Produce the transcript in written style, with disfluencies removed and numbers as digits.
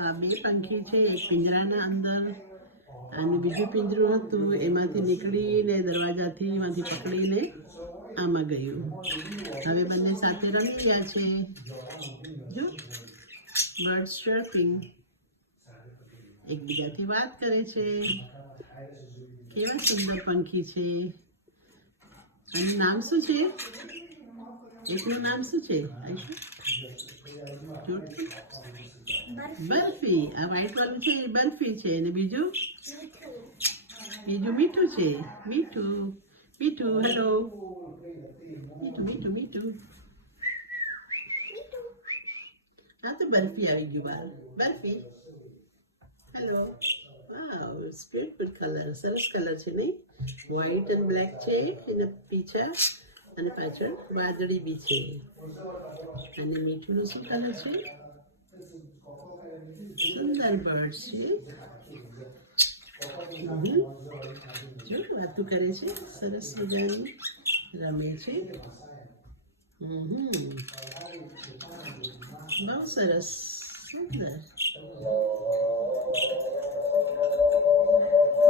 આ બે પંખી છે, એક પિંજરાના અંદર અને બીજું પિંજરું હતું એમાંથી નીકળીને દરવાજાથી એમાંથી પકડીને આમાં ગયું. હવે બંને સાથે રમી રહ્યા છે. જો બર્ડ્સ ચર્પિંગ, એકબીજાથી વાત કરે છે. કેવા સુંદર પંખી છે. અને નામ શું છે? એકનું નામ શું છે? બરફી. આ વ્હાઈટ વાળું છે એ બરફી છે અને બીજું મીઠું છે. મીઠું હેલો. મીઠું. હા તો બરફી આવી ગયું બહાર. Barfi hello. Wow, it's beautiful colour. સરસ કલર છે નહીં? વ્હાઈટ એન્ડ બ્લેક છે એના પીછા અને પાછળ વાદળી બી છે. અને મીઠુંનું શું કલર છે? સુંદર બર્ડ છે. જો વાતું કરે છે, સરસ મજાની રમે છે. બહુ સરસ, સુંદર.